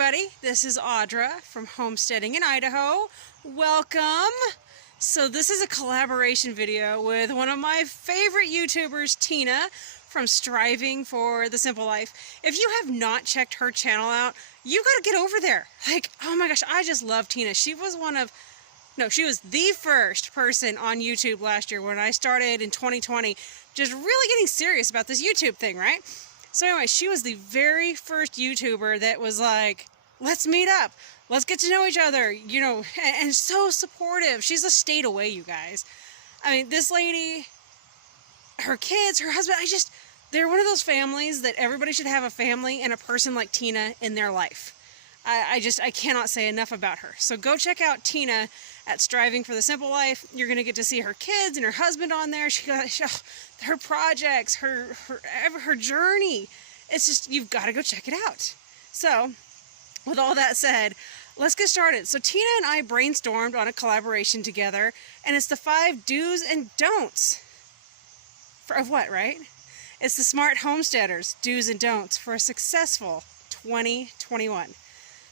everybody, this is Audra from Homesteading in Idaho. Welcome! So this is a collaboration video with one of my favorite YouTubers, Tina, from Striving for the Simple Life. If you have not checked her channel out, you gotta get over there. Like, oh my gosh, I just love Tina. She was she was the first person on YouTube last year when I started in 2020, just really getting serious about this YouTube thing, right? So anyway, she was the very first YouTuber that was like, let's meet up. Let's get to know each other, you know, and so supportive. She's a state away, you guys. I mean, this lady, her kids, her husband, they're one of those families that everybody should have a family and a person like Tina in their life. I cannot say enough about her. So go check out Tina at Striving for the Simple Life. You're going to get to see her kids and her husband on there. Her projects, her journey. It's just, you've got to go check it out. So with all that said, let's get started. So Tina and I brainstormed on a collaboration together, and it's the 5 do's and don'ts. Of what, right? It's the Smart Homesteaders do's and don'ts for a successful 2021.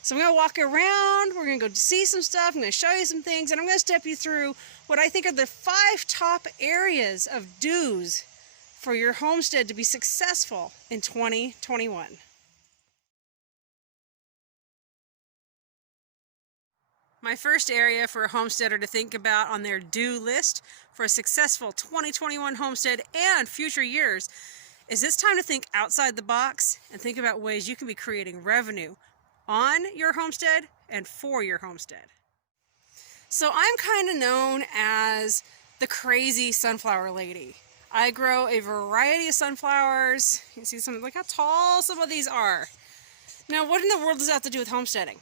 So I'm going to walk around, we're going to go see some stuff, I'm going to show you some things, and I'm going to step you through what I think are the 5 top areas of do's for your homestead to be successful in 2021. My first area for a homesteader to think about on their do list for a successful 2021 homestead and future years is it's time to think outside the box and think about ways you can be creating revenue on your homestead and for your homestead. So I'm kind of known as the crazy sunflower lady. I grow a variety of sunflowers. You can see some, look how tall some of these are. Now, what in the world does that have to do with homesteading?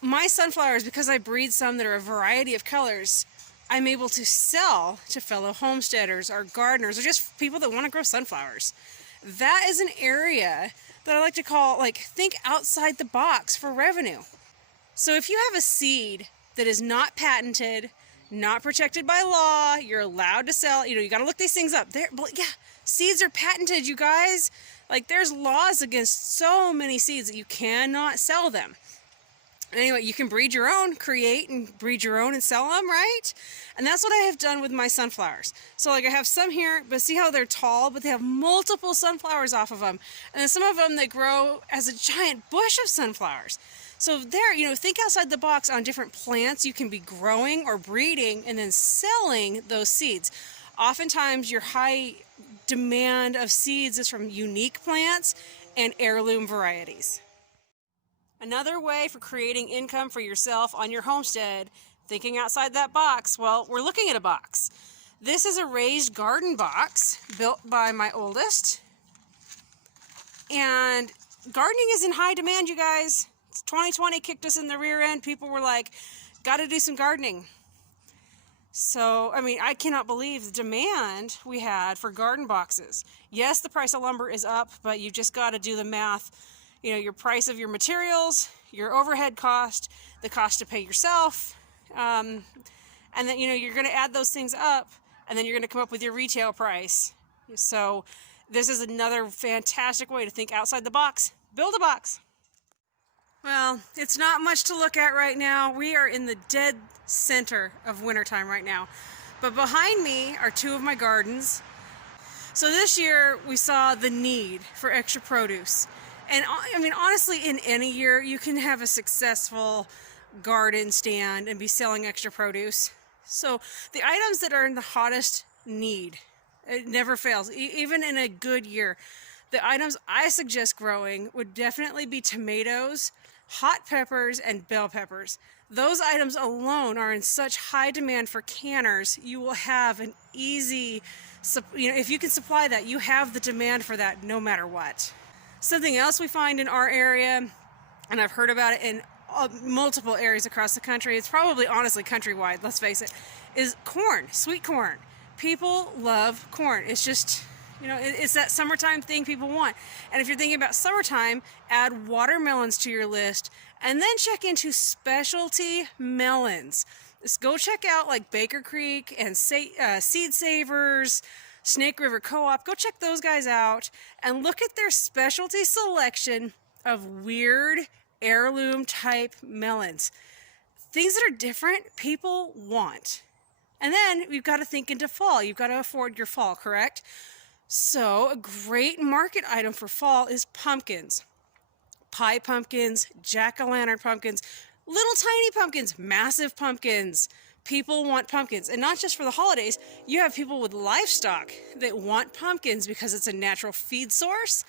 My sunflowers, because I breed some that are a variety of colors, I'm able to sell to fellow homesteaders or gardeners or just people that want to grow sunflowers. That is an area that I like to call, like, think outside the box for revenue. So if you have a seed that is not patented, not protected by law, you're allowed to sell, you got to look these things up. Seeds are patented, you guys. Like, there's laws against so many seeds that you cannot sell them. Anyway, you can breed your own, create and breed your own and sell them, right? And that's what I have done with my sunflowers. So like I have some here, but see how they're tall, but they have multiple sunflowers off of them. And then some of them, they grow as a giant bush of sunflowers. So there, think outside the box on different plants you can be growing or breeding and then selling those seeds. Oftentimes your high demand of seeds is from unique plants and heirloom varieties. Another way for creating income for yourself on your homestead, thinking outside that box, well, we're looking at a box. This is a raised garden box built by my oldest. And gardening is in high demand, you guys. 2020 kicked us in the rear end. People were like, gotta do some gardening. So, I mean, I cannot believe the demand we had for garden boxes. Yes, the price of lumber is up, but you just got to do the math. Your price of your materials, your overhead cost, the cost to pay yourself, and then, you're going to add those things up, and then you're going to come up with your retail price. So this is another fantastic way to think outside the box. Build a box. Well, it's not much to look at right now. We are in the dead center of wintertime right now. But behind me are 2 of my gardens. So this year we saw the need for extra produce. And I mean, honestly, in any year, you can have a successful garden stand and be selling extra produce. So the items that are in the hottest need, it never fails, even in a good year. The items I suggest growing would definitely be tomatoes, hot peppers, and bell peppers. Those items alone are in such high demand for canners, you will have an easy, if you can supply that, you have the demand for that no matter what. Something else we find in our area, and I've heard about it in multiple areas across the country, it's probably honestly countrywide, let's face it, is corn, sweet corn. People love corn. It's just, it's that summertime thing people want. And if you're thinking about summertime, add watermelons to your list, and then check into specialty melons. Just go check out like Baker Creek and Seed Savers, Snake River Co-op. Go check those guys out and look at their specialty selection of weird heirloom type melons. Things that are different, people want. And then you've got to think into fall. You've got to afford your fall, correct? So a great market item for fall is pumpkins. Pie pumpkins, jack-o'-lantern pumpkins, little tiny pumpkins, massive pumpkins. People want pumpkins. And not just for the holidays, you have people with livestock that want pumpkins because it's a natural feed source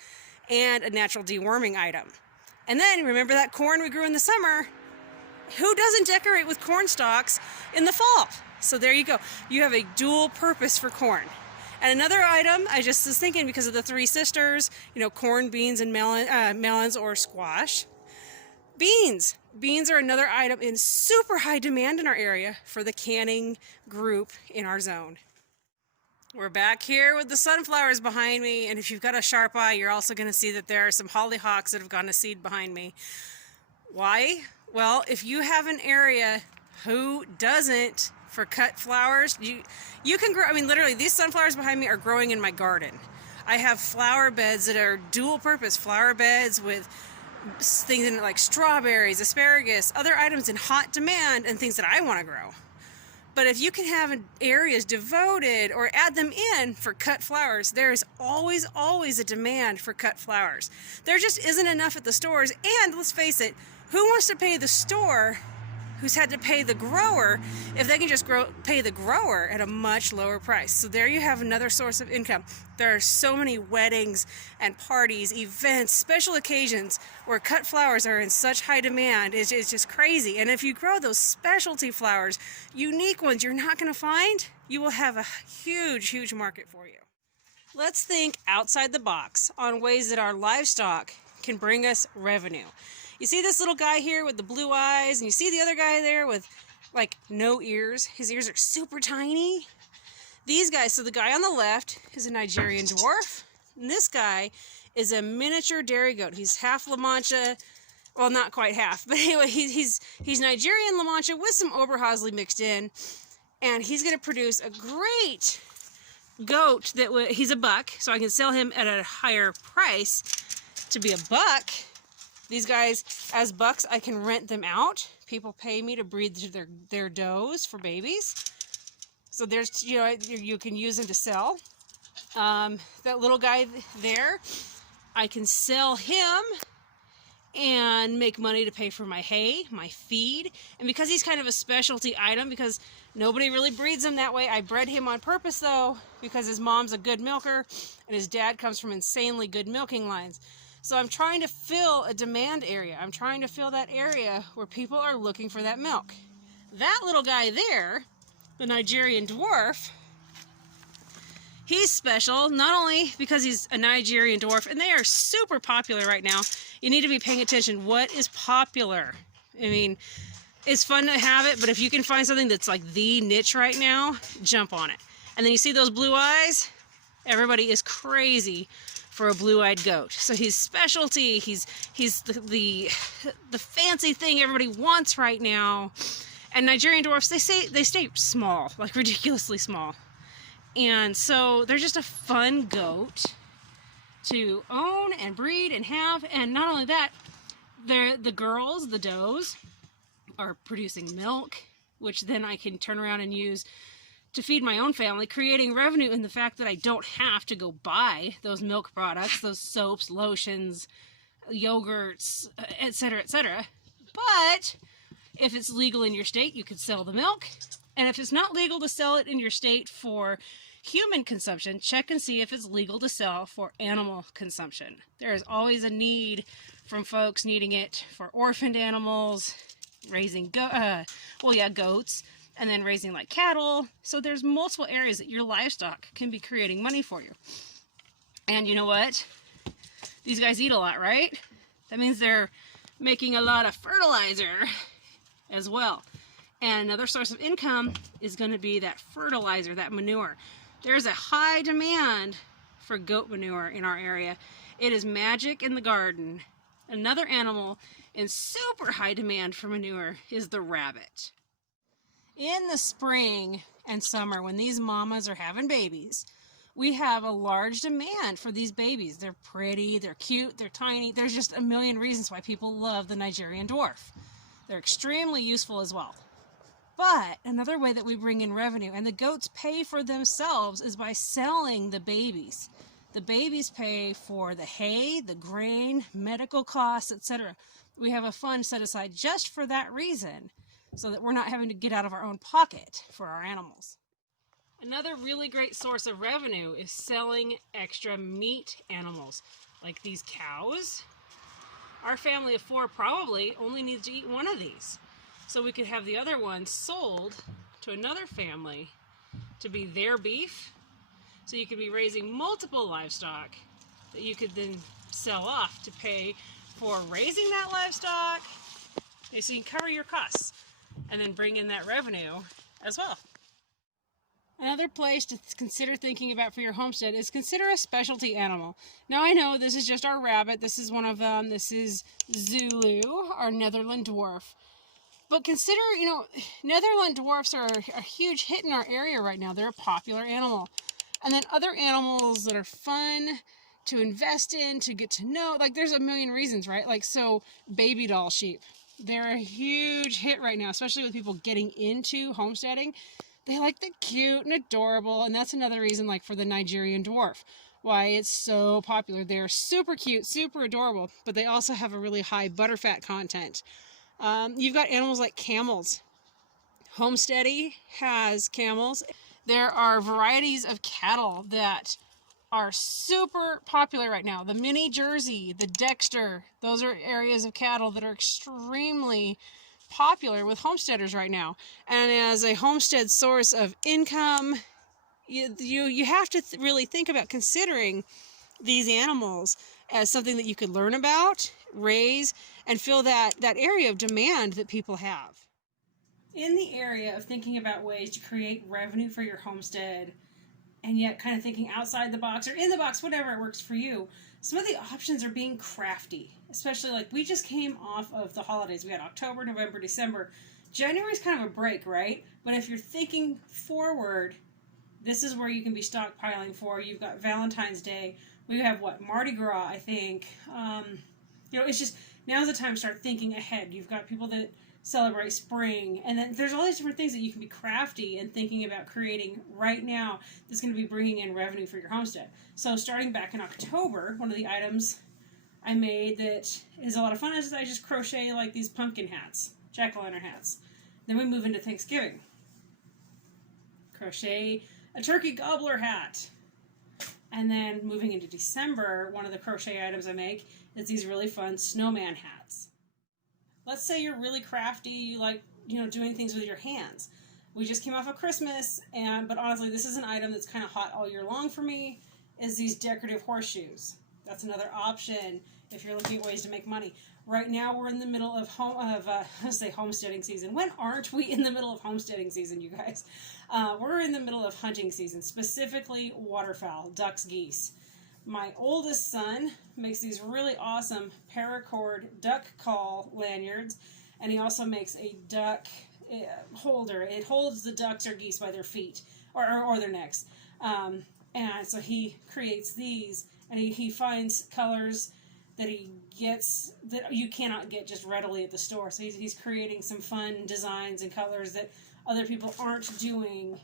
and a natural deworming item. And then remember that corn we grew in the summer? Who doesn't decorate with corn stalks in the fall? So there you go. You have a dual purpose for corn. And another item, I just was thinking because of the three sisters, you know, corn, beans, and melons or squash. Beans. Beans are another item in super high demand in our area for the canning group in our zone. We're back here with the sunflowers behind me, and if you've got a sharp eye, you're also going to see that there are some hollyhocks that have gone to seed behind me. Why? Well, if you have an area, who doesn't, for cut flowers, you can grow, I mean, literally, these sunflowers behind me are growing in my garden. I have flower beds that are dual purpose, flower beds with things in it like strawberries, asparagus, other items in hot demand, and things that I want to grow. But if you can have areas devoted or add them in for cut flowers, there is always a demand for cut flowers. There just isn't enough at the stores, and let's face it, who wants to pay the store who's had to pay the grower if they can just pay the grower at a much lower price? So there you have another source of income. There are so many weddings and parties, events, special occasions where cut flowers are in such high demand. It's just crazy. And if you grow those specialty flowers, unique ones you're not going to find, you will have a huge market for you. Let's think outside the box on ways that our livestock can bring us revenue. You see this little guy here with the blue eyes, and you see the other guy there with like no ears. His ears are super tiny. These guys, so the guy on the left is a Nigerian dwarf, and this guy is a miniature dairy goat. He's half La Mancha, well, not quite half, but anyway, he's Nigerian La Mancha with some Oberhausley mixed in, and he's going to produce a great goat he's a buck, so I can sell him at a higher price to be a buck. These guys, as bucks, I can rent them out. People pay me to breed their does for babies. So there's, you know, you can use them to sell. That little guy there, I can sell him and make money to pay for my hay, my feed. And because he's kind of a specialty item, because nobody really breeds him that way, I bred him on purpose though, because his mom's a good milker and his dad comes from insanely good milking lines. So I'm trying to fill a demand area. I'm trying to fill that area where people are looking for that milk. That little guy there, the Nigerian dwarf, he's special, not only because he's a Nigerian dwarf, and they are super popular right now. You need to be paying attention. What is popular? I mean, it's fun to have it, but if you can find something that's like the niche right now, jump on it. And then you see those blue eyes? Everybody is crazy for a blue-eyed goat. So he's specialty. He's the fancy thing everybody wants right now. And Nigerian dwarfs, they stay small, like ridiculously small. And so they're just a fun goat to own and breed and have. And not only that, the girls, the does, are producing milk, which then I can turn around and use to feed my own family, creating revenue in the fact that I don't have to go buy those milk products, those soaps, lotions, yogurts, etc., etc. But if it's legal in your state, you could sell the milk. And if it's not legal to sell it in your state for human consumption, check and see if it's legal to sell for animal consumption. There is always a need from folks needing it for orphaned animals, raising goats, and then raising like cattle. So there's multiple areas that your livestock can be creating money for you. And you know what? These guys eat a lot, right? That means they're making a lot of fertilizer as well. And another source of income is going to be that fertilizer, that manure. There's a high demand for goat manure in our area. It is magic in the garden. Another animal in super high demand for manure is the rabbit. In the spring and summer, when these mamas are having babies, We have a large demand for these babies. They're pretty, they're cute, they're tiny. There's just a million reasons why people love the Nigerian dwarf. They're extremely useful as well. But another way that we bring in revenue, and the goats pay for themselves, is by selling the babies. The babies pay for the hay, the grain, medical costs, etc. We have a fund set aside just for that reason, so that we're not having to get out of our own pocket for our animals. Another really great source of revenue is selling extra meat animals, like these cows. Our family of 4 probably only needs to eat one of these. So we could have the other one sold to another family to be their beef. So you could be raising multiple livestock that you could then sell off to pay for raising that livestock. So you can cover your costs and then bring in that revenue as well. Another place to consider thinking about for your homestead is consider a specialty animal. Now I know this is just our rabbit. This is one of them. This is Zulu, our Netherland dwarf. But consider, Netherland dwarfs are a huge hit in our area right now. They're a popular animal. And then other animals that are fun to invest in, to get to know. Like there's a million reasons, right? Like so baby doll sheep. They're a huge hit right now, especially with people getting into homesteading. They like the cute and adorable, and that's another reason like for the Nigerian dwarf, why it's so popular. They're super cute, super adorable, but they also have a really high butterfat content. You've got animals like camels. Homesteading has camels. There are varieties of cattle that are super popular right now. The mini Jersey, the Dexter, those are areas of cattle that are extremely popular with homesteaders right now. And as a homestead source of income, you have to really think about considering these animals as something that you could learn about, raise, and fill that area of demand that people have. In the area of thinking about ways to create revenue for your homestead, and yet kind of thinking outside the box or in the box, whatever it works for you, some of the options are being crafty. Especially like we just came off of the holidays. We had October, November, December. January's kind of a break, right? But if you're thinking forward, this is where you can be stockpiling for. You've got Valentine's Day. We have Mardi Gras, I think. It's just now's the time to start thinking ahead. You've got people that celebrate spring, and then there's all these different things that you can be crafty and thinking about creating right now that's going to be bringing in revenue for your homestead. So starting back in October, one of the items I made that is a lot of fun is I just crochet like these pumpkin hats, jack-o'-lantern hats. Then we move into Thanksgiving. Crochet a turkey gobbler hat. And then moving into December, one of the crochet items I make is these really fun snowman hats. Let's say you're really crafty, you like, doing things with your hands. We just came off of Christmas, but honestly, this is an item that's kind of hot all year long for me, is these decorative horseshoes. That's another option if you're looking at ways to make money. Right now, we're in the middle of homesteading season. When aren't we in the middle of homesteading season, you guys? We're in the middle of hunting season, specifically waterfowl, ducks, geese. My oldest son makes these really awesome paracord duck call lanyards, and he also makes a duck holder. It holds the ducks or geese by their feet or their necks. And so he creates these, and he finds colors that he gets that you cannot get just readily at the store. So he's creating some fun designs and colors that other people aren't doing,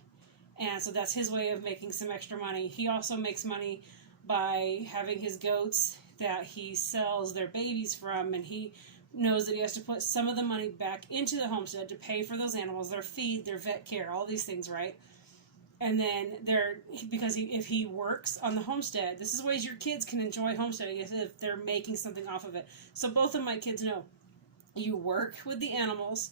and so that's his way of making some extra money. He also makes money by having his goats that he sells their babies from, and he knows that he has to put some of the money back into the homestead to pay for those animals, their feed, their vet care, all these things, right? And then if he works on the homestead, this is ways your kids can enjoy homesteading if they're making something off of it. So both of my kids know, you work with the animals,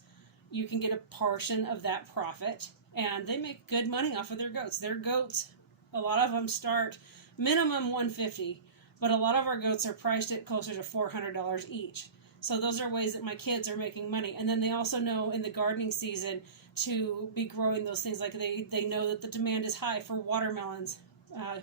you can get a portion of that profit, and they make good money off of their goats. Their goats, a lot of them start minimum $150, but a lot of our goats are priced at closer to $400 each. So those are ways that my kids are making money. And then they also know in the gardening season to be growing those things. Like they know that the demand is high for watermelons,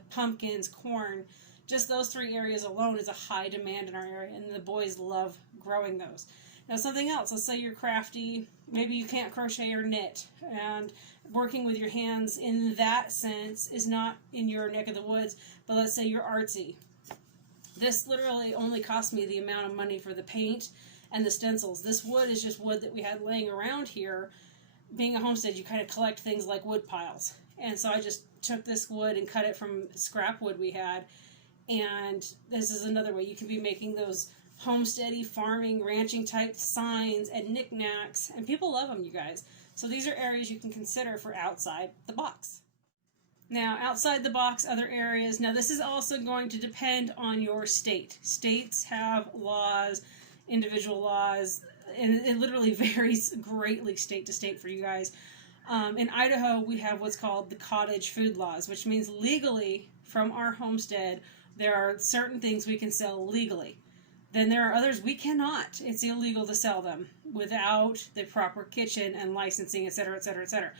pumpkins, corn. Just those 3 areas alone is a high demand in our area, and the boys love growing those. Now something else, let's say you're crafty, maybe you can't crochet or knit, and working with your hands in that sense is not in your neck of the woods, but let's say you're artsy. This literally only cost me the amount of money for the paint and the stencils. This wood is just wood that we had laying around here. Being a homestead, you kind of collect things like wood piles. And so I just took this wood and cut it from scrap wood we had. And this is another way you can be making those homesteady, farming, ranching type signs and knickknacks. And people love them, you guys. So these are areas you can consider for outside the box. Now, outside the box, other areas. Now, this is also going to depend on your state. States have laws, individual laws, and it literally varies greatly state to state for you guys. In Idaho, we have what's called the cottage food laws, which means legally from our homestead, there are certain things we can sell legally. Then there are others we cannot. It's illegal to sell them without the proper kitchen and licensing, etc., etc., etc.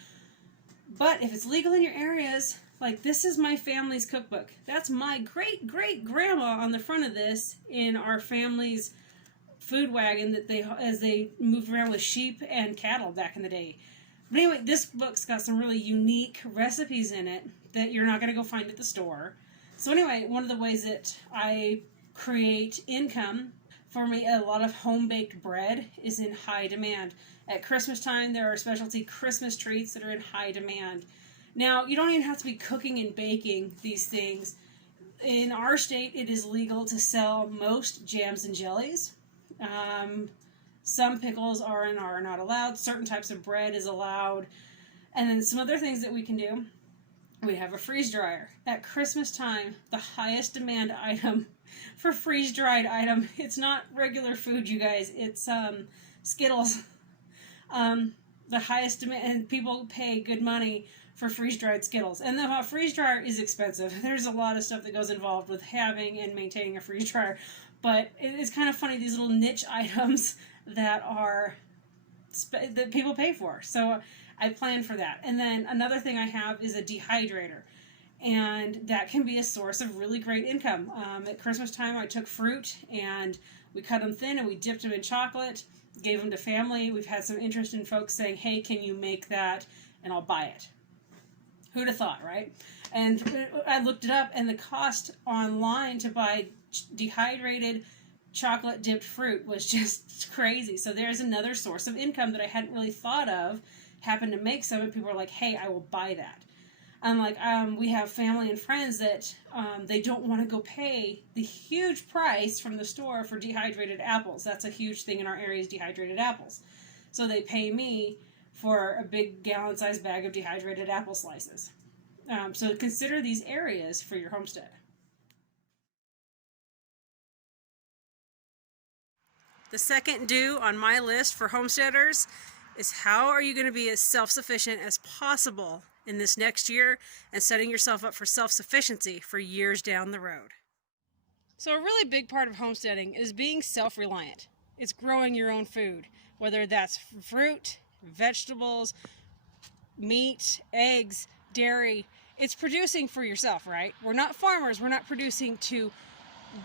But if it's legal in your areas, like this is my family's cookbook. That's my great-great-grandma on the front of this in our family's food wagon that as they moved around with sheep and cattle back in the day. But anyway, this book's got some really unique recipes in it that you're not going to go find at the store. So anyway, one of the ways that I create income for me, a lot of home-baked bread is in high demand. At Christmas time, there are specialty Christmas treats that are in high demand. Now, you don't even have to be cooking and baking these things. In our state, it is legal to sell most jams and jellies. Some pickles are and are not allowed. Certain types of bread is allowed. And then some other things that we can do. We have a freeze dryer. At Christmas time, the highest demand item for freeze-dried item, it's not regular food, you guys. It's Skittles. The highest demand, and people pay good money for freeze-dried Skittles. And the freeze dryer is expensive. There's a lot of stuff that goes involved with having and maintaining a freeze dryer. But it's kind of funny, these little niche items that that people pay for. So I plan for that. And then another thing I have is a dehydrator. And that can be a source of really great income. At Christmas time, I took fruit and we cut them thin and we dipped them in chocolate, gave them to family. We've had some interest in folks saying, hey, can you make that? And I'll buy it. Who'd have thought, right? And I looked it up, and the cost online to buy dehydrated chocolate dipped fruit was just crazy. So there's another source of income that I hadn't really thought of. Happened to make some, and people are like, hey, I will buy that. I'm like, we have family and friends that they don't want to go pay the huge price from the store for dehydrated apples. That's a huge thing in our area is dehydrated apples. So they pay me for a big gallon-sized bag of dehydrated apple slices. So consider these areas for your homestead. The second do on my list for homesteaders is how are you going to be as self-sufficient as possible in this next year and setting yourself up for self-sufficiency for years down the road. So a really big part of homesteading is being self-reliant. It's growing your own food, whether that's fruit, vegetables, meat, eggs, dairy. It's producing for yourself, right? We're not farmers. We're not producing to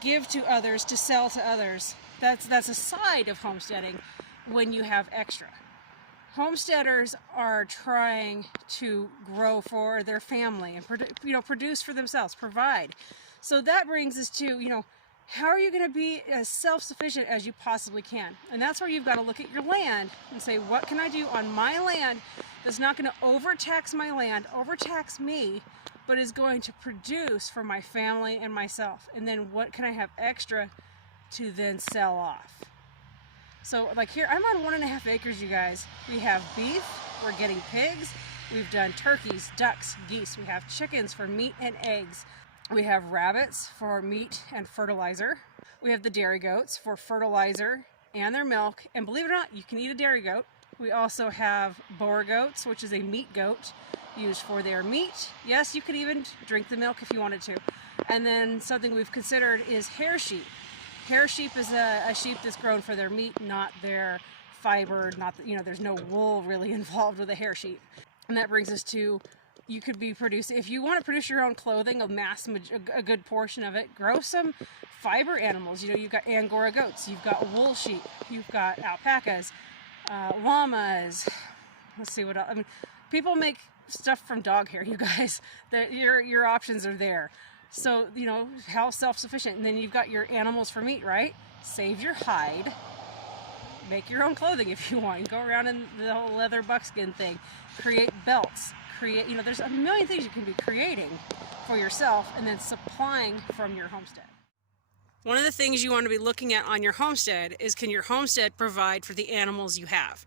give to others, to sell to others. That's a side of homesteading when you have extra. Homesteaders are trying to grow for their family and produce for themselves, provide. So that brings us to, how are you going to be as self-sufficient as you possibly can? And that's where you've got to look at your land and say, what can I do on my land that's not going to overtax my land, overtax me, but is going to produce for my family and myself? And then what can I have extra to then sell off? So like here, I'm on 1.5 acres, you guys. We have beef, we're getting pigs, we've done turkeys, ducks, geese, we have chickens for meat and eggs. We have rabbits for meat and fertilizer. We have the dairy goats for fertilizer and their milk. And believe it or not, you can eat a dairy goat. We also have boer goats, which is a meat goat used for their meat. Yes, you could even drink the milk if you wanted to. And then something we've considered is hair sheep. Hair sheep is a sheep that's grown for their meat, not their fiber, there's no wool really involved with a hair sheep. And that brings us to, you could be producing, if you want to produce your own clothing, a good portion of it, grow some fiber animals. You know, you've got Angora goats, you've got wool sheep, you've got alpacas, llamas. Let's see what else. I mean, people make stuff from dog hair, you guys. Your options are there. So, you know, how self-sufficient. And then you've got your animals for meat, right? Save your hide. Make your own clothing if you want. You go around in the whole leather buckskin thing. Create belts. Create, you know, there's a million things you can be creating for yourself and then supplying from your homestead. One of the things you want to be looking at on your homestead is, can your homestead provide for the animals you have?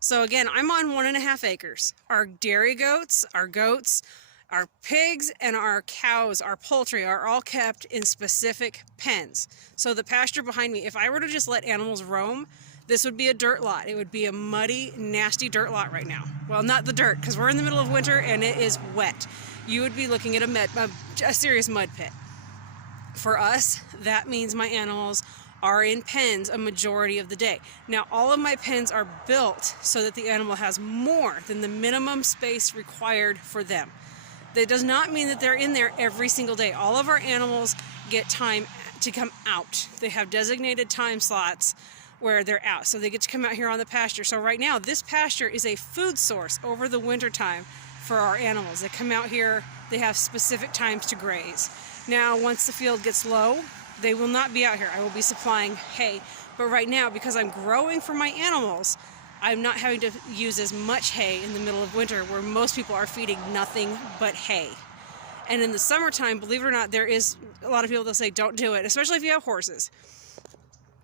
So again, I'm on 1.5 acres. Our dairy goats, our pigs, and our cows, our poultry are all kept in specific pens. So the pasture behind me, if I were to just let animals roam, this would be a dirt lot. It would be a muddy, nasty dirt lot right now. Well, not the dirt, because we're in the middle of winter and it is wet. You would be looking at a serious mud pit. For us, that means my animals are in pens a majority of the day. Now, all of my pens are built so that the animal has more than the minimum space required for them. That does not mean that they're in there every single day. All of our animals get time to come out. They have designated time slots where they're out, so they get to come out here on the pasture. So right now, this pasture is a food source over the winter time for our animals. They come out here, they have specific times to graze. Now, once the field gets low, they will not be out here. I will be supplying hay, but right now, because I'm growing for my animals, I'm not having to use as much hay in the middle of winter, where most people are feeding nothing but hay. And in the summertime, believe it or not, there is a lot of people that say don't do it, especially if you have horses.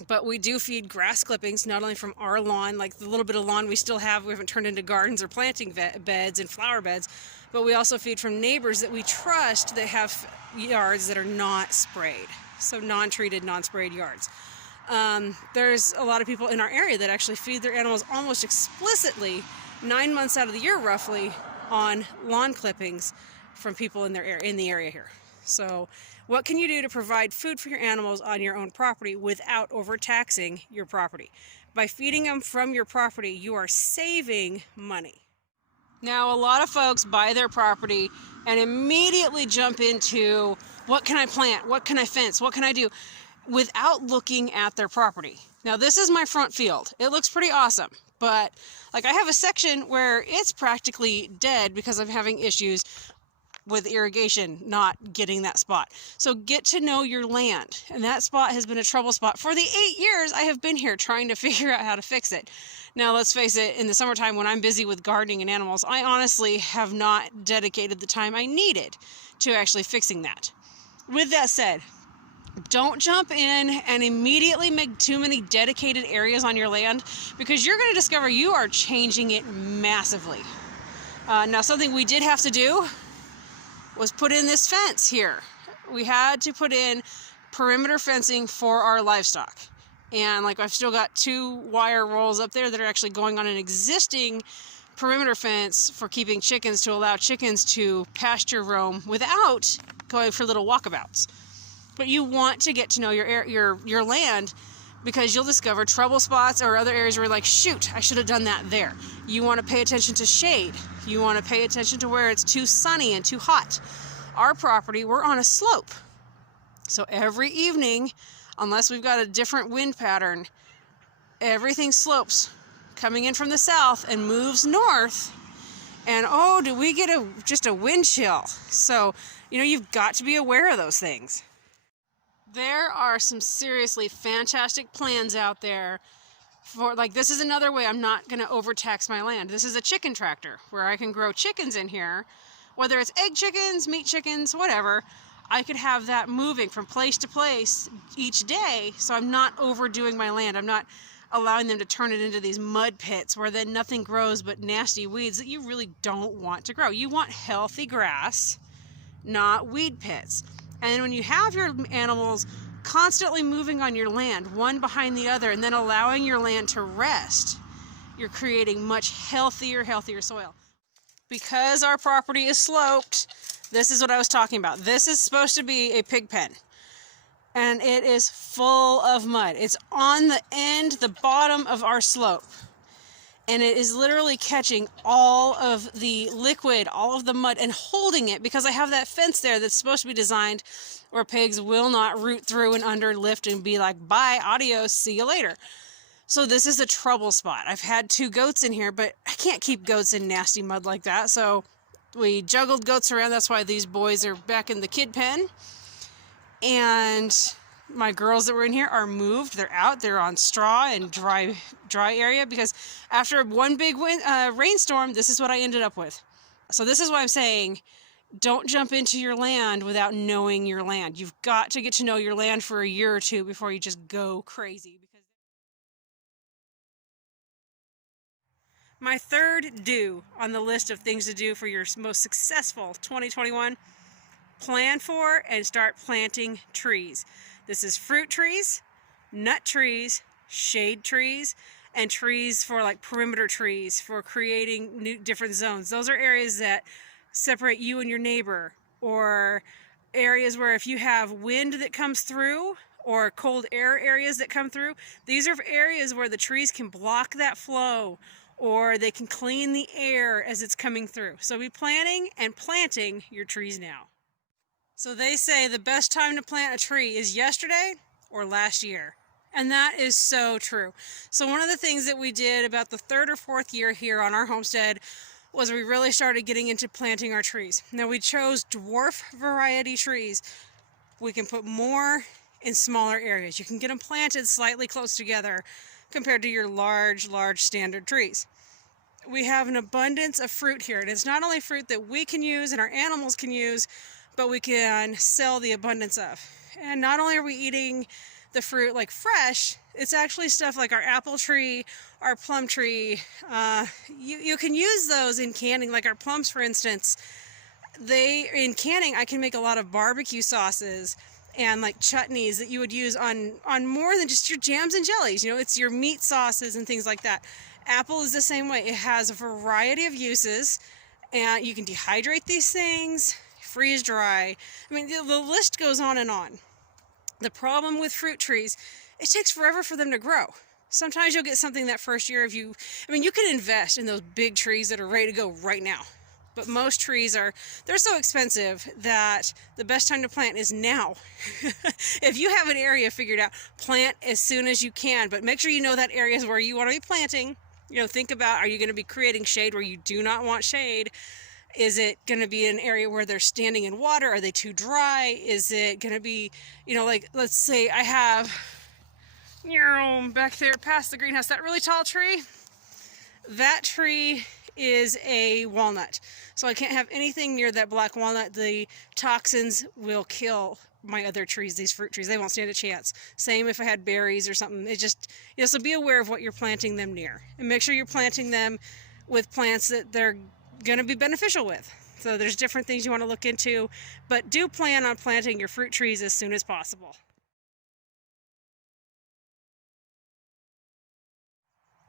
But we do feed grass clippings, not only from our lawn, like the little bit of lawn we still have, we haven't turned into gardens or planting beds and flower beds, but we also feed from neighbors that we trust that have yards that are not sprayed. So non-treated, non-sprayed yards. There's a lot of people in our area that actually feed their animals almost explicitly 9 months out of the year, roughly, on lawn clippings from people in the area here. So what can you do to provide food for your animals on your own property without overtaxing your property? By feeding them from your property, you are saving money. Now, a lot of folks buy their property and immediately jump into, what can I plant? What can I fence? What can I do? Without looking at their property. Now, this is my front field. It looks pretty awesome, but like I have a section where it's practically dead because I'm having issues with irrigation not getting that spot. So get to know your land, and that spot has been a trouble spot for the 8 years I have been here trying to figure out how to fix it. Now, let's face it, in the summertime when I'm busy with gardening and animals, I honestly have not dedicated the time I needed to actually fixing that. With that said, don't jump in and immediately make too many dedicated areas on your land, because you're going to discover you are changing it massively. Now, something we did have to do was put in this fence here. We had to put in perimeter fencing for our livestock. And like, I've still got 2 wire rolls up there that are actually going on an existing perimeter fence for keeping chickens, to allow chickens to pasture roam without going for little walkabouts. But you want to get to know your land, because you'll discover trouble spots or other areas where you're like, shoot, I should have done that there. You want to pay attention to shade. You want to pay attention to where it's too sunny and too hot. Our property, we're on a slope. So every evening, unless we've got a different wind pattern, everything slopes coming in from the south and moves north. And oh, do we get just a wind chill. So, you know, you've got to be aware of those things. There are some seriously fantastic plans out there for, like, this is another way I'm not going to overtax my land. This is a chicken tractor where I can grow chickens in here, whether it's egg chickens, meat chickens, whatever. I could have that moving from place to place each day, so I'm not overdoing my land. I'm not allowing them to turn it into these mud pits where then nothing grows but nasty weeds that you really don't want to grow. You want healthy grass, not weed pits. And when you have your animals constantly moving on your land, one behind the other, and then allowing your land to rest, you're creating much healthier soil. Because our property is sloped, this is what I was talking about. This is supposed to be a pig pen, and it is full of mud. It's on the bottom of our slope. and it is literally catching all of the liquid, all of the mud, and holding it because I have that fence there that's supposed to be designed where pigs will not root through and under, lift, and be like, bye, adios, see you later. So this is a trouble spot. I've had 2 goats in here, but I can't keep goats in nasty mud like that. So we juggled goats around. That's why these boys are back in the kid pen. And my girls that were in here are moved. They're out. They're on straw and dry area because after one big rainstorm, this is what I ended up with. So this is why I'm saying, don't jump into your land without knowing your land. You've got to get to know your land for a year or 2 before you just go crazy. My third do on the list of things to do for your most successful 2021, plan for and start planting trees. This is fruit trees, nut trees, shade trees, and trees for like perimeter trees for creating new different zones. Those are areas that separate you and your neighbor, or areas where if you have wind that comes through or cold air areas that come through, these are areas where the trees can block that flow, or they can clean the air as it's coming through. So be planning and planting your trees now. So they say the best time to plant a tree is yesterday or last year. And that is so true. So one of the things that we did about the 3rd or 4th year here on our homestead was we really started getting into planting our trees. Now we chose dwarf variety trees. We can put more in smaller areas. You can get them planted slightly close together compared to your large standard trees. We have an abundance of fruit here, and it's not only fruit that we can use and our animals can use, but we can sell the abundance of. And not only are we eating the fruit like fresh, it's actually stuff like our apple tree, our plum tree. You can use those in canning, like our plums, for instance. In canning, I can make a lot of barbecue sauces and like chutneys that you would use on more than just your jams and jellies. You know, it's your meat sauces and things like that. Apple is the same way. It has a variety of uses, and you can dehydrate these things, freeze dry. I mean, the list goes on and on. The problem with fruit trees, it takes forever for them to grow. Sometimes you'll get something that first year you can invest in those big trees that are ready to go right now. But most trees they're so expensive that the best time to plant is now. If you have an area figured out, plant as soon as you can, but make sure you know that area is where you want to be planting. You know, think about, are you going to be creating shade where you do not want shade? Is it going to be an area where they're standing in water? Are they too dry? Is it going to be, like, let's say I have back there past the greenhouse, that really tall tree. That tree is a walnut. So I can't have anything near that black walnut. The toxins will kill my other trees, these fruit trees. They won't stand a chance. Same if I had berries or something. It just, so be aware of what you're planting them near. And make sure you're planting them with plants that they're going to be beneficial with. So there's different things you want to look into, but do plan on planting your fruit trees as soon as possible.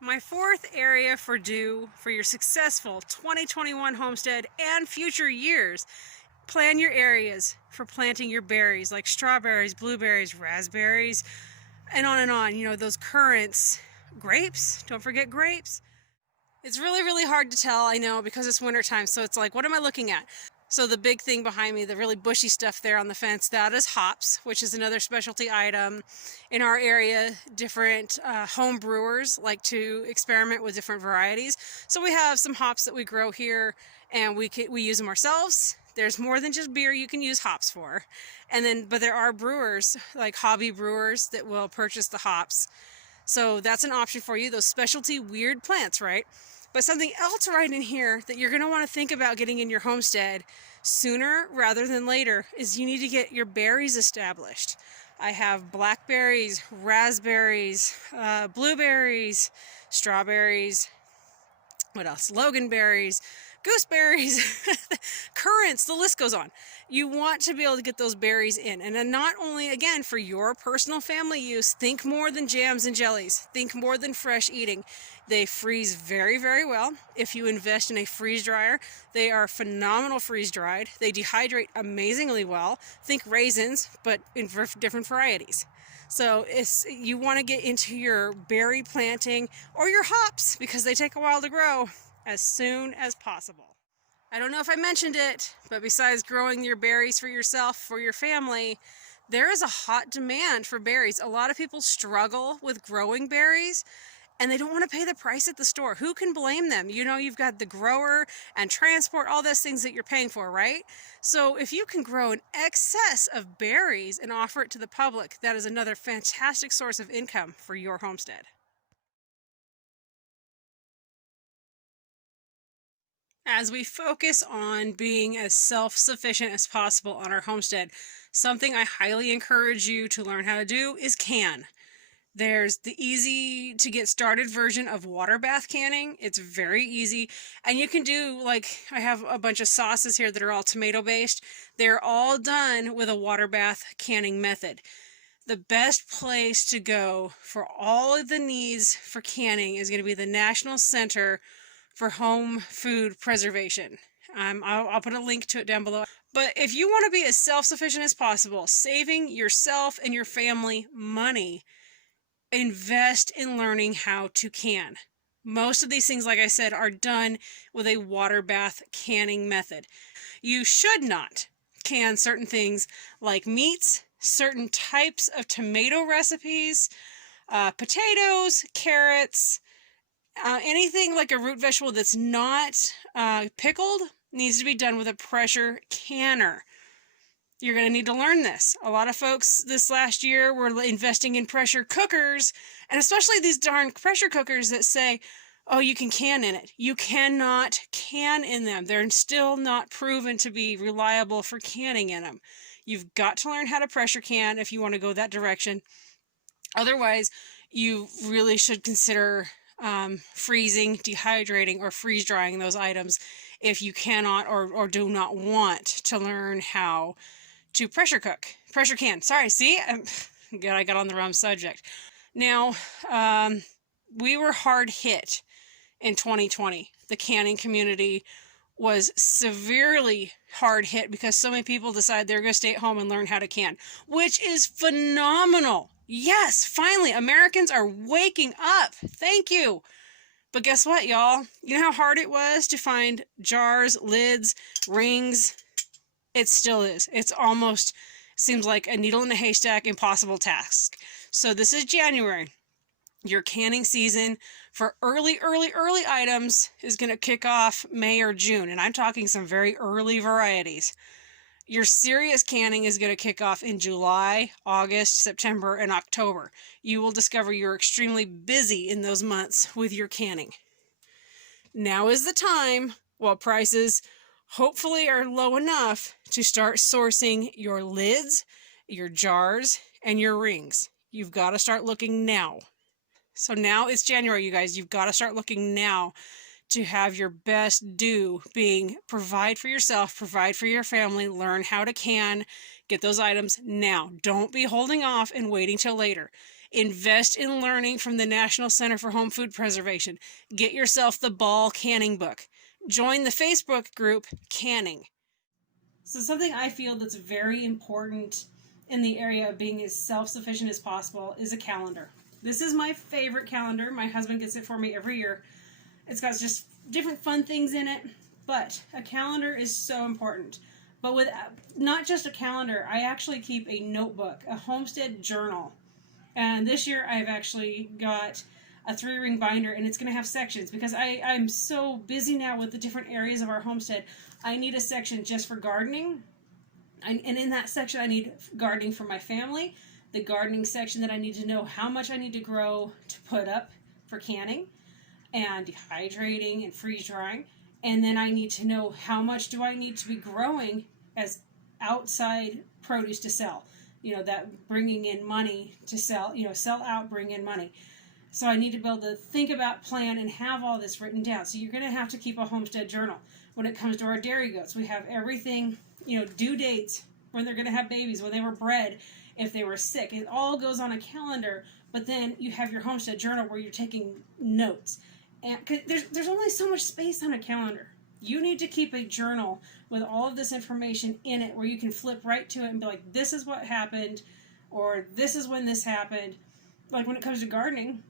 My 4th area for your successful 2021 homestead and future years, plan your areas for planting your berries like strawberries, blueberries, raspberries, and on and on. Those currants, grapes, don't forget grapes. It's really, really hard to tell, I know, because it's wintertime, so it's like, what am I looking at? So the big thing behind me, the really bushy stuff there on the fence, that is hops, which is another specialty item. In our area, different home brewers like to experiment with different varieties. So we have some hops that we grow here, and we use them ourselves. There's more than just beer you can use hops for. But there are brewers, like hobby brewers, that will purchase the hops. So that's an option for you, those specialty weird plants, right? But something else right in here that you're going to want to think about getting in your homestead sooner rather than later is you need to get your berries established. I have blackberries, raspberries, blueberries, strawberries, what else? Loganberries, gooseberries, currants, the list goes on. You want to be able to get those berries in. And then not only, again, for your personal family use, think more than jams and jellies. Think more than fresh eating. They freeze very, very well. If you invest in a freeze dryer, they are phenomenal freeze dried. They dehydrate amazingly well. Think raisins, but in different varieties. So you want to get into your berry planting or your hops, because they take a while to grow, as soon as possible. I don't know if I mentioned it, but besides growing your berries for yourself, for your family, there is a hot demand for berries. A lot of people struggle with growing berries, and they don't want to pay the price at the store. Who can blame them? You know, you've got the grower and transport, all those things that you're paying for, right? So if you can grow an excess of berries and offer it to the public, that is another fantastic source of income for your homestead. As we focus on being as self-sufficient as possible on our homestead, something I highly encourage you to learn how to do is can. There's the easy to get started version of water bath canning. It's very easy. And you can do, like, I have a bunch of sauces here that are all tomato based. They're all done with a water bath canning method. The best place to go for all of the needs for canning is going to be the National Center for Home Food Preservation. I'll put a link to it down below. But if you want to be as self-sufficient as possible, saving yourself and your family money, invest in learning how to can. Most of these things, like I said, are done with a water bath canning method. You should not can certain things like meats, certain types of tomato recipes, potatoes, carrots, anything like a root vegetable that's not pickled needs to be done with a pressure canner. You're going to need to learn this. A lot of folks this last year were investing in pressure cookers, and especially these darn pressure cookers that say, oh, you can can in it. You cannot can in them. They're still not proven to be reliable for canning in them. You've got to learn how to pressure can if you want to go that direction. Otherwise, you really should consider freezing, dehydrating, or freeze drying those items if you cannot or do not want to learn how to pressure can. Sorry, see, I got on the wrong subject. Now, we were hard hit in 2020. The canning community was severely hard hit because so many people decided they're going to stay at home and learn how to can, which is phenomenal. Yes, finally, Americans are waking up. Thank you. But guess what, y'all? You know how hard it was to find jars, lids, rings? It still is. It's almost seems like a needle in a haystack, impossible task. So this is January. Your canning season for early items is going to kick off May or June, and I'm talking some very early varieties. Your serious canning is going to kick off in July, August, September, and October. You will discover you're extremely busy in those months with your canning. Now is the time, while prices hopefully are low enough, to start sourcing your lids, your jars, and your rings. You've got to start looking now. So now it's January, you guys. You've got to start looking now to have your best due being provide for yourself, provide for your family, learn how to can, get those items now. Don't be holding off and waiting till later. Invest in learning from the National Center for Home Food Preservation. Get yourself the Ball Canning book. Join the Facebook group Canning. So something I feel that's very important in the area of being as self-sufficient as possible is a calendar. This is my favorite calendar. My husband gets it for me every year. It's got just different fun things in it, but a calendar is so important. But with not just a calendar, I actually keep a notebook, a homestead journal. And this year I've actually got a 3-ring binder, and it's going to have sections because I'm so busy now with the different areas of our homestead. I need a section just for gardening. And in that section I need gardening for my family, the gardening section that I need to know how much I need to grow to put up for canning and dehydrating and freeze drying. And then I need to know how much do I need to be growing as outside produce to sell. You know, that bringing in money to sell, sell out, bring in money. So I need to be able to think about, plan, and have all this written down. So you're going to have to keep a homestead journal. When it comes to our dairy goats, we have everything, due dates, when they're going to have babies, when they were bred, if they were sick. It all goes on a calendar, but then you have your homestead journal where you're taking notes. And 'cause there's only so much space on a calendar. You need to keep a journal with all of this information in it where you can flip right to it and be like, this is what happened or this is when this happened. Like when it comes to gardening,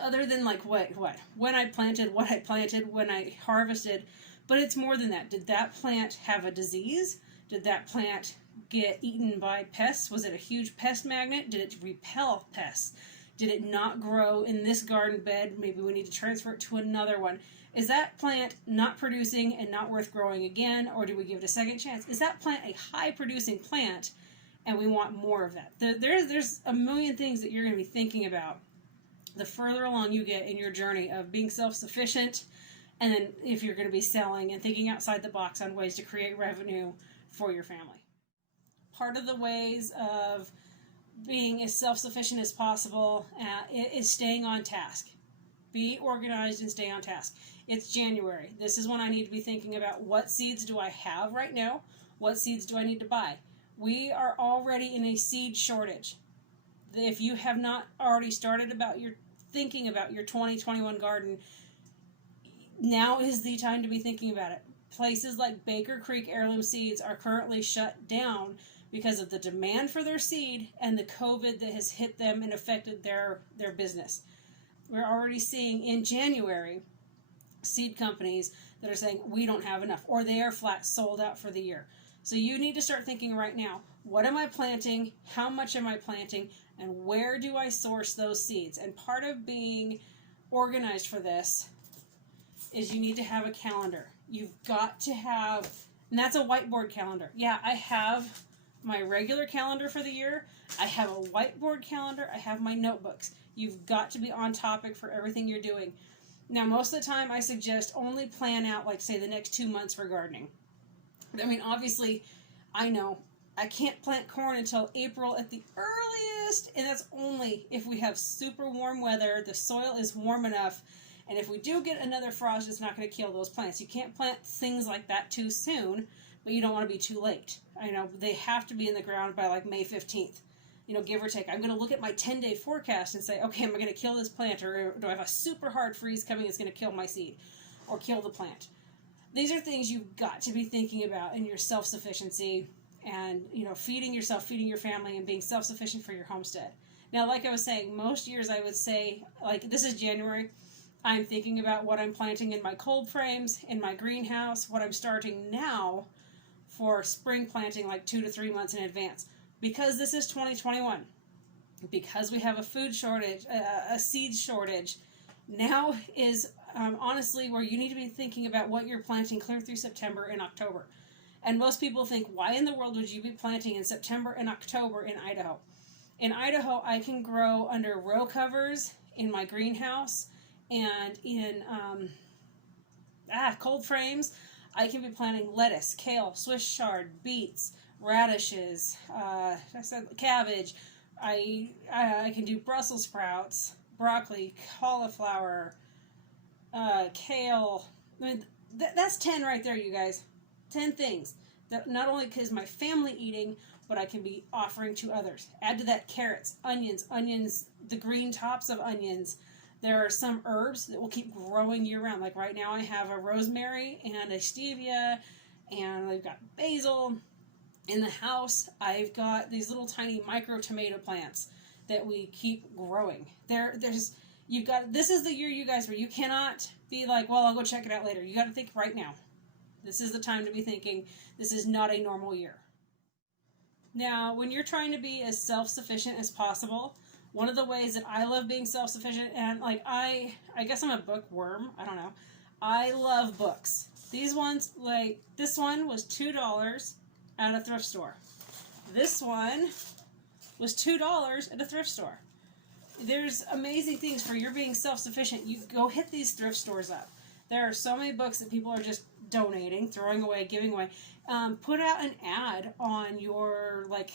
other than like when I planted, what I planted, when I harvested, but it's more than that. Did that plant have a disease? Did that plant get eaten by pests? Was it a huge pest magnet? Did it repel pests? Did it not grow in this garden bed? Maybe we need to transfer it to another one. Is that plant not producing and not worth growing again, or do we give it a second chance? Is that plant a high producing plant and we want more of that? There's a million things that you're going to be thinking about the further along you get in your journey of being self-sufficient, and then if you're going to be selling and thinking outside the box on ways to create revenue for your family. Part of the ways of being as self-sufficient as possible is staying on task. Be organized and stay on task. It's January. This is when I need to be thinking about what seeds do I have right now? What seeds do I need to buy? We are already in a seed shortage. If you have not already started thinking about your 2021 garden, now is the time to be thinking about it. Places like Baker Creek Heirloom Seeds are currently shut down because of the demand for their seed and the COVID that has hit them and affected their business. We're already seeing in January seed companies that are saying we don't have enough, or they are flat sold out for the year. So you need to start thinking right now, what am I planting? How much am I planting? And where do I source those seeds? And part of being organized for this is you need to have a calendar. You've got to have, and that's a whiteboard calendar. Yeah, I have my regular calendar for the year. I have a whiteboard calendar. I have my notebooks. You've got to be on topic for everything you're doing. Now, most of the time I suggest only plan out, like say the next 2 months for gardening. I mean, obviously, I know I can't plant corn until April at the earliest, and that's only if we have super warm weather, the soil is warm enough, and if we do get another frost, it's not going to kill those plants. You can't plant things like that too soon, but you don't want to be too late. I know they have to be in the ground by like May 15th, give or take. I'm going to look at my 10-day forecast and say, okay, am I going to kill this plant, or do I have a super hard freeze coming that's going to kill my seed or kill the plant? These are things you've got to be thinking about in your self-sufficiency and, feeding yourself, feeding your family, and being self-sufficient for your homestead. Now, like I was saying, most years I would say, like this is January, I'm thinking about what I'm planting in my cold frames, in my greenhouse, what I'm starting now for spring planting like 2 to 3 months in advance. Because this is 2021, because we have a food shortage, a seed shortage, now is honestly where you need to be thinking about what you're planting clear through September and October. And most people think, why in the world would you be planting in September and October in Idaho? In Idaho, I can grow under row covers in my greenhouse, and in cold frames, I can be planting lettuce, kale, Swiss chard, beets, radishes, cabbage. I can do Brussels sprouts, broccoli, cauliflower, kale. I mean, that's 10 right there, you guys. 10 things that not only is my family eating, but I can be offering to others. Add to that carrots, onions, the green tops of onions. There are some herbs that will keep growing year round. Like right now I have a rosemary and a stevia, and I've got basil. In the house, I've got these little tiny micro tomato plants that we keep growing. This is the year, you guys, where you cannot be like, well, I'll go check it out later. You got to think right now. This is the time to be thinking, this is not a normal year. Now, when you're trying to be as self-sufficient as possible, one of the ways that I love being self-sufficient, and like I guess I'm a bookworm, I don't know. I love books. These ones, like this one was $2 at a thrift store. This one was $2 at a thrift store. There's amazing things for your being self-sufficient. You go hit these thrift stores up. There are so many books that people are just donating, throwing away, giving away. Put out an ad on your, like,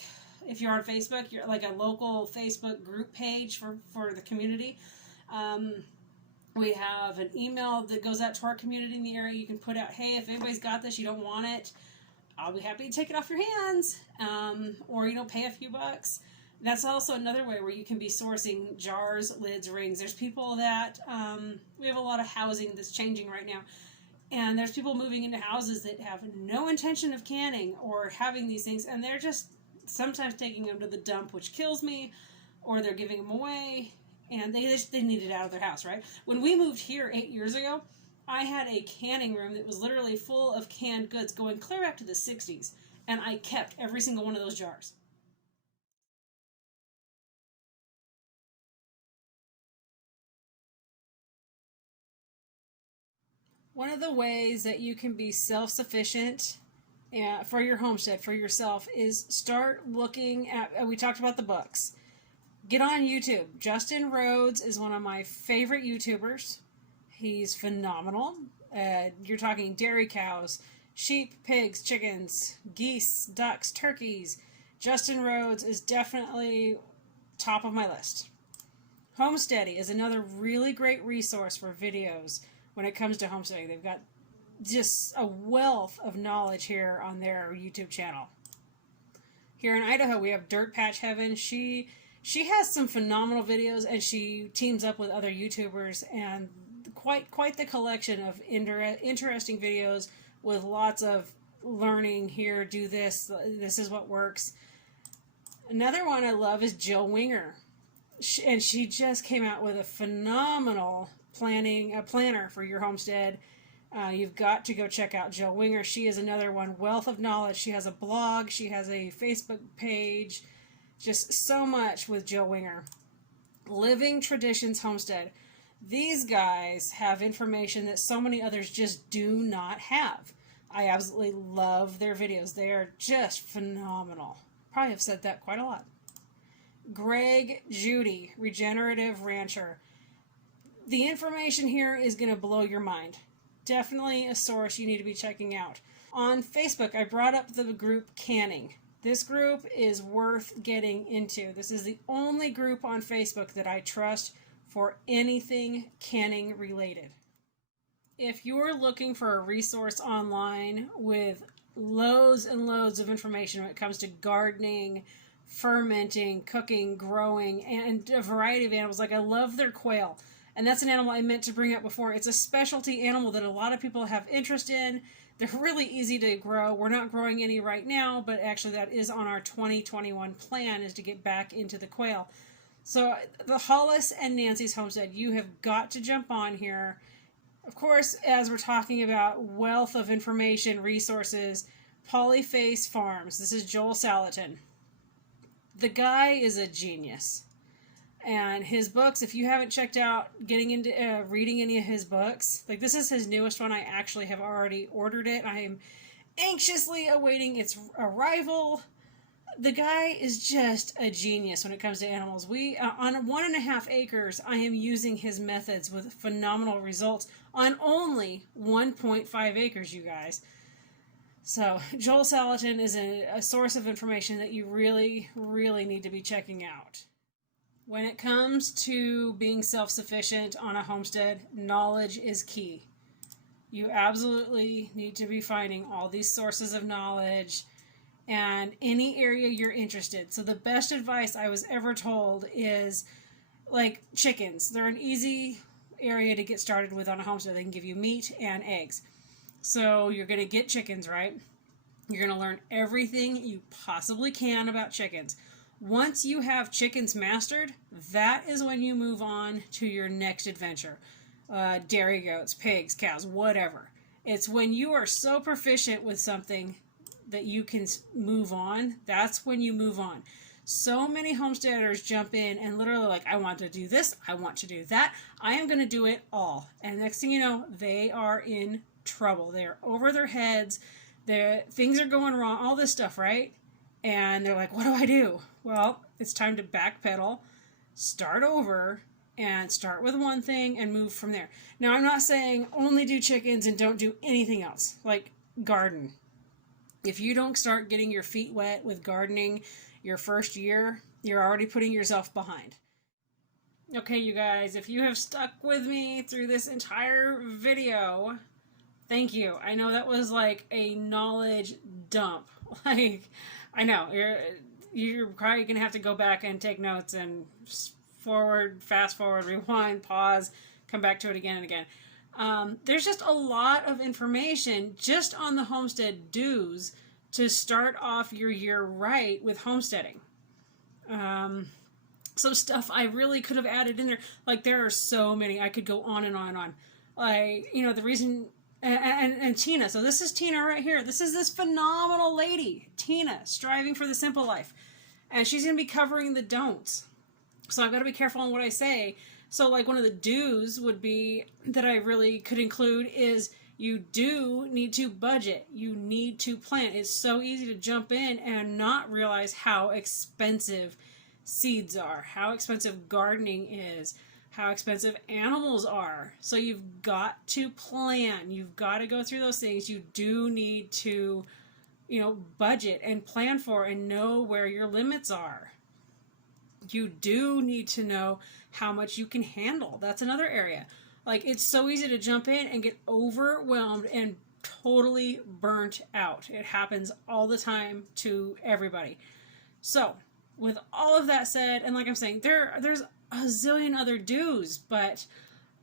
if you're on Facebook, you're like a local Facebook group page for the community. We have an email that goes out to our community in the area. You can put out, hey, if anybody's got this, you don't want it, I'll be happy to take it off your hands, or, pay a few bucks. That's also another way where you can be sourcing jars, lids, rings. There's people that, we have a lot of housing that's changing right now, and there's people moving into houses that have no intention of canning or having these things, and they're just sometimes taking them to the dump, which kills me, or they're giving them away, and they need it out of their house, right? When we moved here 8 years ago, I had a canning room that was literally full of canned goods going clear up to the 60s, and I kept every single one of those jars. One of the ways that you can be self-sufficient for your homestead, for yourself, is start looking at, we talked about the books. Get on YouTube. Justin Rhodes is one of my favorite YouTubers. He's phenomenal. You're talking dairy cows, sheep, pigs, chickens, geese, ducks, turkeys. Justin Rhodes is definitely top of my list. Homesteading is another really great resource for videos when it comes to homesteading. They've got just a wealth of knowledge here on their YouTube channel. Here in Idaho, we have Dirt Patch Heaven. She has some phenomenal videos, and she teams up with other YouTubers, and quite the collection of interesting videos with lots of learning. Here, do this. This is what works. Another one I love is Jill Winger, and she just came out with a phenomenal planner for your homestead. You've got to go check out Jill Winger. She is another one, wealth of knowledge. She has a blog. She has a Facebook page. Just so much with Jill Winger. Living Traditions Homestead. These guys have information that so many others just do not have. I absolutely love their videos. They are just phenomenal. Probably have said that quite a lot. Greg Judy, Regenerative Rancher. The information here is going to blow your mind. Definitely a source you need to be checking out. On Facebook, I brought up the group Canning. This group is worth getting into. This is the only group on Facebook that I trust for anything canning related. If you're looking for a resource online with loads and loads of information when it comes to gardening, fermenting, cooking, growing, and a variety of animals, like I love their quail. And that's an animal I meant to bring up before. It's a specialty animal that a lot of people have interest in. They're really easy to grow. We're not growing any right now, but actually that is on our 2021 plan, is to get back into the quail. So the Hollis and Nancy's Homestead, you have got to jump on here. Of course, as we're talking about wealth of information, resources, Polyface Farms. This is Joel Salatin. The guy is a genius. And his books, if you haven't checked out getting into reading any of his books, like this is his newest one. I actually have already ordered it. I am anxiously awaiting its arrival. The guy is just a genius when it comes to animals. We on 1.5 acres, I am using his methods with phenomenal results on only 1.5 acres, you guys. So Joel Salatin is a source of information that you really, really need to be checking out. When it comes to being self-sufficient on a homestead, knowledge is key. You absolutely need to be finding all these sources of knowledge and any area you're interested. So the best advice I was ever told is, like, chickens. They're an easy area to get started with on a homestead. They can give you meat and eggs. So you're going to get chickens, right? You're going to learn everything you possibly can about chickens. Once you have chickens mastered, that is when you move on to your next adventure. Dairy goats, pigs, cows, whatever. It's when you are so proficient with something that you can move on, that's when you move on. So many homesteaders jump in and literally like, I want to do this, I want to do that, I am going to do it all. And next thing you know, they are in trouble. They're over their heads, things are going wrong, all this stuff, right? And they're like, what do I do? Well, it's time to backpedal, start over, and start with one thing and move from there. Now, I'm not saying only do chickens and don't do anything else, like garden. If you don't start getting your feet wet with gardening your first year, you're already putting yourself behind. Okay, you guys, if you have stuck with me through this entire video, thank you. I know that was like a knowledge dump. Like, I know, you're probably going to have to go back and take notes and fast forward, rewind, pause, come back to it again and again. There's just a lot of information just on the homestead do's to start off your year right with homesteading. Some stuff I really could have added in there. Like, there are so many. I could go on and on and on. Like, you know, the reason... And Tina. So this is Tina right here. This is this phenomenal lady, Tina, striving for the simple life. And she's going to be covering the don'ts. So I've got to be careful on what I say. So, like, one of the do's would be that I really could include is you do need to budget. You need to plan. It's so easy to jump in and not realize how expensive seeds are, how expensive gardening is, how expensive animals are. So you've got to plan. You've got to go through those things. You do need to, you know, budget and plan for and know where your limits are. You do need to know how much you can handle. That's another area. Like, it's so easy to jump in and get overwhelmed and totally burnt out. It happens all the time to everybody. So, with all of that said, and like I'm saying, there's a zillion other do's, but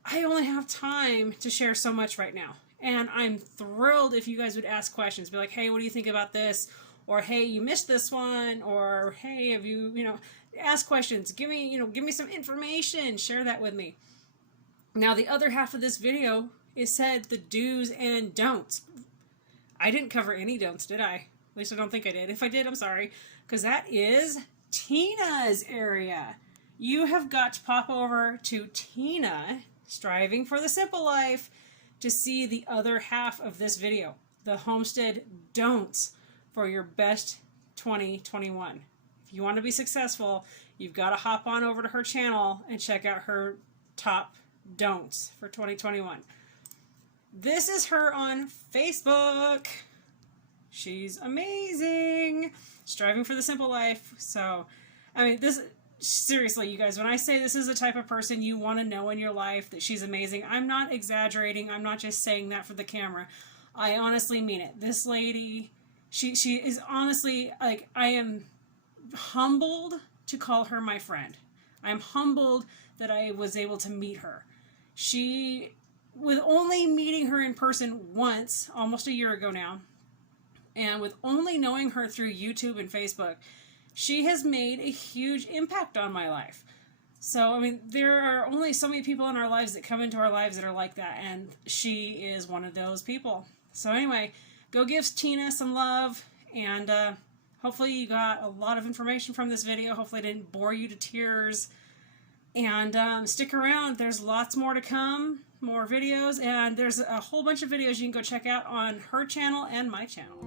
I only have time to share so much right now. And I'm thrilled if you guys would ask questions. Be like, hey, what do you think about this? Or, hey, you missed this one. Or, hey, have you, ask questions. Give me some information. Share that with me. Now, the other half of this video is said the do's and don'ts. I didn't cover any don'ts, did I? At least I don't think I did. If I did, I'm sorry. Because that is Tina's area. You have got to pop over to Tina, Striving for the Simple Life, to see the other half of this video. The homestead don'ts for your best 2021. If you want to be successful, you've got to hop on over to her channel and check out her top don'ts for 2021. This is her on Facebook. She's amazing. Striving for the Simple Life. So, I mean, this, seriously, you guys, when I say this is the type of person you want to know in your life, that she's amazing, I'm not exaggerating. I'm not just saying that for the camera. I honestly mean it. This lady, she is honestly, like, I am humbled to call her my friend. I'm humbled that I was able to meet her. She, with only meeting her in person once, almost a year ago now, and with only knowing her through YouTube and Facebook, she has made a huge impact on my life. So, I mean, there are only so many people in our lives that come into our lives that are like that, and she is one of those people. So anyway, go give Tina some love, and hopefully you got a lot of information from this video. Hopefully it didn't bore you to tears. And stick around. There's lots more to come, more videos, and there's a whole bunch of videos you can go check out on her channel and my channel.